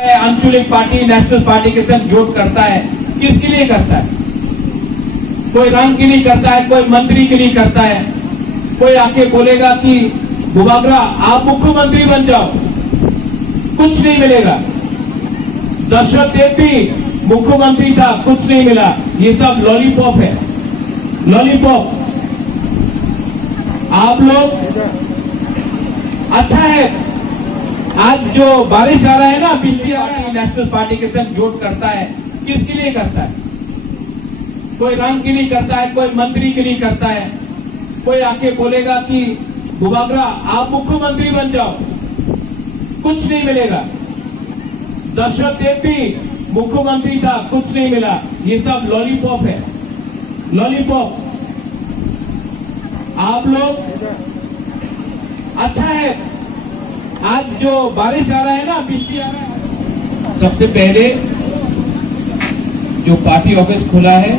आंचलिक party national party के साथ जोड़ करता है, किसके लिए करता है? कोई रंग के लिए करता है, कोई मंत्री के लिए करता है। कोई आके बोलेगा कि बुबागरा आप मुख्यमंत्री बन जाओ, कुछ नहीं मिलेगा। दशरथ देव भी मुख्यमंत्री था, कुछ नहीं मिला। ये सब लॉलीपॉप है, लॉलीपॉप। आप लोग अच्छा है, आज जो बारिश आ रहा है ना, बिजली आ रहा है, नेशनल पार्टी के साथ जोड़ करता है, किसके लिए करता है? कोई रंग के लिए करता है, कोई मंत्री के लिए करता है। कोई आके बोलेगा कि बुबागरा आप मुख्यमंत्री बन जाओ, कुछ नहीं मिलेगा। दशरथ देव भी मुख्यमंत्री था, कुछ नहीं मिला। ये सब लॉलीपॉप है, लॉलीपॉप। आप लोग अच्छा है, आज जो बारिश आ रहा है ना, बिजली आ रहा है। सबसे पहले जो पार्टी ऑफिस खुला है,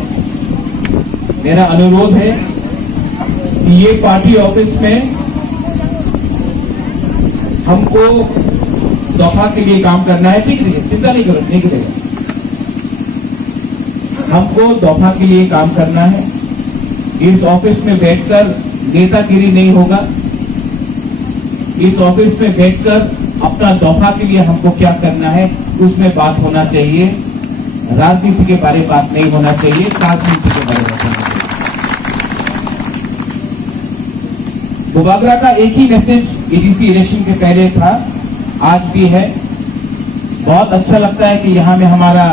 मेरा अनुरोध है कि ये पार्टी ऑफिस में हमको दफा के लिए काम करना है। ठीक है, चिंता नहीं करो, नहीं करेगा। हमको दफा के लिए काम करना है। इस ऑफिस में बैठकर नेतागिरी नहीं होगा। इस ऑफिस में बैठकर अपना दफा के लिए हमको क्या करना है उसमें बात होना चाहिए। राजनीति के बारे में बात नहीं होना चाहिए, राजनीति के बारे में होना चाहिए। बुबागरा का एक ही मैसेज एडीसी इलेक्शन के पहले था, आज भी है। बहुत अच्छा लगता है कि यहाँ में हमारा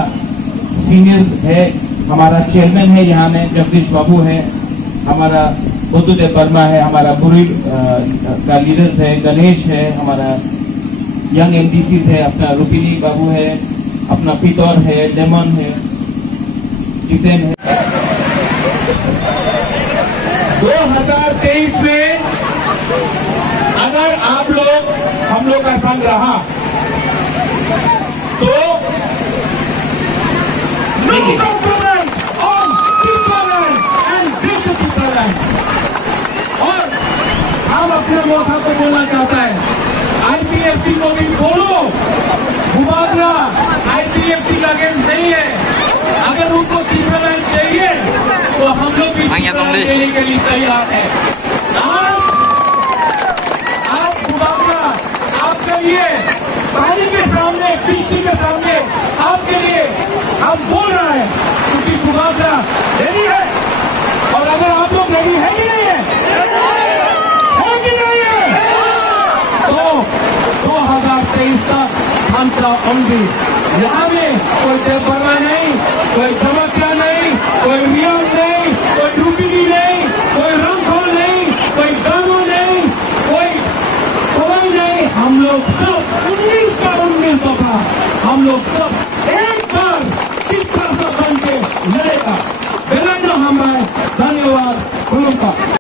सीनियर है, हमारा चेयरमैन है, यहाँ में जगदीश बाबू है, हमारा बुद्धदेव वर्मा है, हमारा बुरी का लीडर्स है, गणेश है, हमारा यंग एमडीसी है, अपना रूपिनी बाबू है, अपना पितौर है, डेमन है, जितेन है। 2023 में अगर आप लोग हम लोग का संग रहा तो और हम अपने मौका को बोलना चाहता है, आईपीएफसी को भी बोलो, बुबागरा आईपीएफसी का अगेंस्ट नहीं है। अगर उनको चित्रलाइन चाहिए तो हम लोग भी चित्रलाइन देने के लिए तैयार है। आप बुबागरा आपके लिए पानी के सामने, किश्ती के सामने आपके लिए हम बोल रहे हैं, क्योंकि बुबागरा रेडी है। और अगर आप लोग रेडी है कि नहीं है, कि नहीं है, तो 2023 तक हम सब होंगे। यहाँ में कोई देवबर्मा नहीं, कोई चमकला नहीं, कोई नियम नहीं, कोई रूपिनी नहीं, कोई रंगखोल नहीं, कोई गानू नहीं, कोई कोई नहीं। हम लोग सब 19 का 19 दफा हम लोग सब एक बार किस तरह से बन के लड़ेगा। बेलंगा हमारे धन्यवाद।